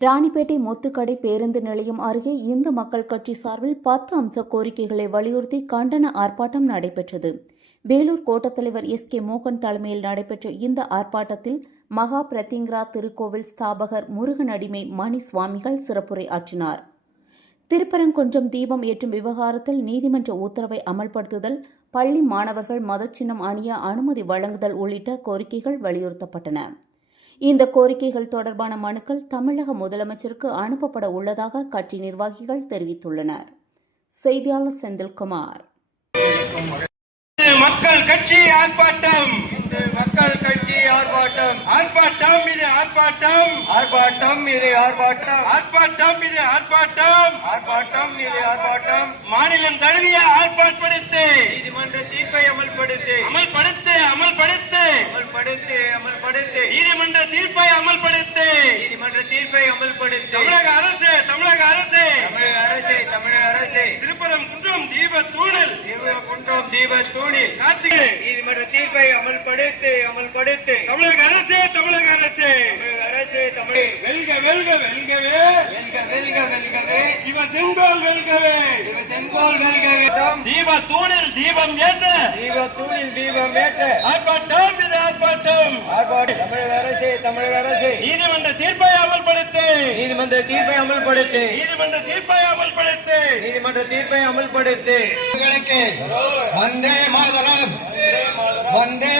ராணிப்பேட்டை முத்துக்கடை பேருந்து நிலையம் அருகே இந்து மக்கள் கட்சி சார்பில் 10 அம்ச கோரிக்கைகளை வலியுறுத்தி கண்டன ஆர்ப்பாட்டம் நடைபெற்றது. வேலூர் கோட்டத் தலைவர் எஸ்.கே. மோகன் தலைமையில் நடைபெற்ற இந்த ஆர்ப்பாட்டத்தில் மகா பிரத்திங்கரா திருக்கோவில் ஸ்தாபகர் முருகனடிமை மணி சுவாமிகள் சிறப்புரை ஆற்றினார். திருப்பரங்குன்றம் தீபம் ஏற்றும் விவகாரத்தில் நீதிமன்ற உத்தரவை அமல்படுத்துதல், பள்ளி மாணவர்கள் மதச்சின்னம் அணிய அனுமதி வழங்குதல் உள்ளிட்ட கோரிக்கைகள் வலியுறுத்தப்பட்டன. இந்த கோரிக்கைகள் தொடர்பான மனுக்கள் தமிழக முதலமைச்சருக்கு அனுப்பப்பட உள்ளதாக கட்சி நிர்வாகிகள் தெரிவித்துள்ளனர். செய்தியாளர் செந்தில்குமார். மக்கள் கட்சி ஆர்ப்பாட்டம், மக்கள் கட்சி ஆர்ப்பாட்டம், ஆர்ப்பாட்டம் இது ஆர்ப்பாட்டம், ஆர்ப்பாட்டம் இது ஆர்ப்பாட்டம், ஆர்ப்பாட்டம் இது ஆர்ப்பாட்டம், ஆர்ப்பாட்டம் இது ஆர்ப்பாட்டம். மாநிலம் தழுவிய ஆர்ப்பாட்டப்படுத்து, நீதிமன்ற தீர்ப்பை அமல்படுத்து, அமல்படுத்து, அமல்படுத்து, அமல்படுத்து, அமல்படுத்து, நீதிமன்ற தீர்ப்பை அமல்படுத்து, நீதிமன்ற தீர்ப்பை அமல்படுத்து. தமிழக அரசு, தமிழக அரசு, தமிழக அரசு, தமிழக அரசு, திருப்பரங்குன்றம் தீபத்தூணில், திருப்பரங்குன்றம் தீபத்தூணில் கார்த்திகை நீதிமன்ற தீர்ப்பை அமல்படுத்து, அமல்படுத்து. தமிழக அரசு, தமிழக அரசு, தமிழக அரசு, தமிழ் வெல்க வெல்க வெல்கவே, வெல்க வெல்க வெல்கவே, சிவசெங்கோல் வெல்கவே, சிவசெங்கோல் வெல்கவே. தீபத்தூணில் தீபம் ஏற்ற, தீபத்தூணில் தீபம் ஏற்ற ஆர்ப்பாட்டம் இது ஆர்ப்பாட்டம், ஆர்ப்பாட்டம். தமிழக அரசு, தமிழக அரசு, நீதிமன்ற தீர்ப்பை அமல்படுத்து, நீதிமன்ற தீர்ப்பை அமல்படுத்து, நீதிமன்ற தீர்ப்பை அமல்படுத்து, நீதிமன்ற தீர்ப்பை அமல்படுத்து. வந்தே மாதரம், வந்தே